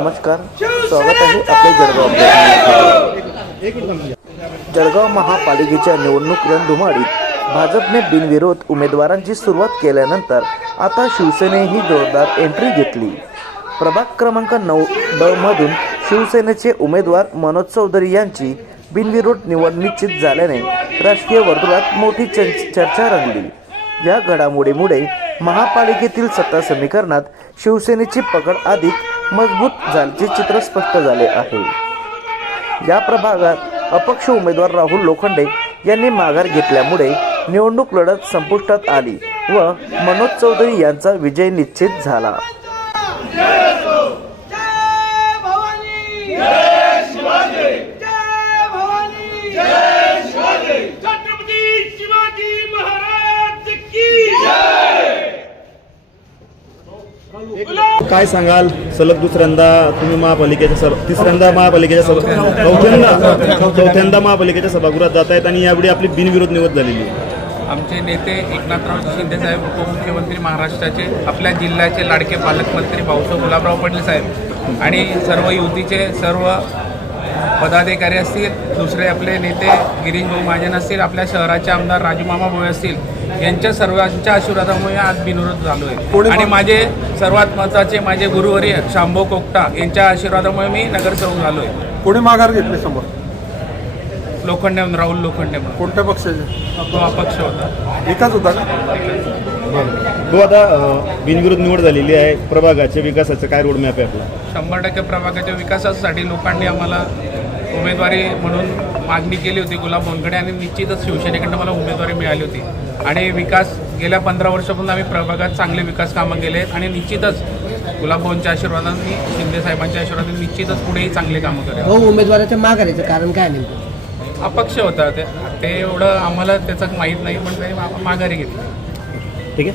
नमस्कार, स्वागत आहे आपले जळगाव अपडेटमध्ये। जळगाव महापालिकेच्या निवडणूक रणधुमाळीत भाजपने बिनविरोध उमेदवारांची सुरुवात केल्यानंतर आता शिवसेनेही जोरदार एंट्री घेतली। प्रभाग क्रमांक 9 मधून शिवसेनेचे उमेदवार मनोज चौधरी यांची बिनविरोध निवड निश्चित झाल्याने राजकीय वर्तुळात मोठी चर्चा रंगली। या घडामोडीमुळे महापालिकेतील सत्ता समीकरणात शिवसेनेची पकड अधिक मजबूत झाल्याचे चित्र स्पष्ट झाले आहे। या प्रभागात अपक्ष उमेदवार राहुल लोखंडे यांनी माघार घेतल्यामुळे निवडणूक लढत संपुष्टात आली व मनोज चौधरी यांचा विजय निश्चित झाला। काय सांगाल, सलग दुसऱ्यांदा तुम्ही तिसऱ्यांदा महापालिकेच्या चौथ्यांदा महापालिकेच्या सभागृहात जात आहेत आणि यावेळी आपली बिनविरोध निवड झालेली आहे। आमचे नेते एकनाथराव शिंदे साहेब, उपमुख्यमंत्री महाराष्ट्राचे, आपल्या जिल्ह्याचे लाडके पालकमंत्री भाऊसाहेब गुलाबराव पाटील साहेब आणि सर्व युतीचे सर्व पदाधिकारी असतील, दुसरे आपले नेते गिरीश भाऊ महाजन असतील, आपल्या शहराचे आमदार राजूमामा भोये असतील, यांच्या सर्वांच्या आशीर्वादामुळे आज बिनविरोध झालो आहे। आणि माझे सर्वात महत्त्वाचे माझे गुरुवर्य शांभो कोकटा यांच्या आशीर्वादामुळे मी नगरसेवक झालो आहे। कोणी माघार घेतली समोर? लोखंडे, राहुल लोखंडे म्हणून। कोणत्या पक्षाचे? तो अपक्ष होता। एकाच होता का? तो आता बिनविरोध निवड झालेली आहे, प्रभागाच्या विकासाचं काय रोडमॅप आहे आपला? 100% प्रभागाच्या विकासासाठी लोकांनी आम्हाला उमेदवारी म्हणून मागणी केली होती गुलाब बोनकडे आणि निश्चितच शिवसेनेकडनं मला उमेदवारी मिळाली होती। आणि विकास गेल्या 15 वर्षापासून आम्ही प्रभागात चांगले विकास कामं केले आहेत आणि निश्चितच गुलाब भाऊंच्या आशीर्वादाने, शिंदे साहेबांच्या आशीर्वादाने निश्चितच पुढेही चांगले कामं करेल। हो, उमेदवाराच्या माघारीचं कारण काय नेमकं? अपक्ष होता ते एवढं आम्हाला त्याचं माहीत नाही, पण त्यांनी माघारी घेतली।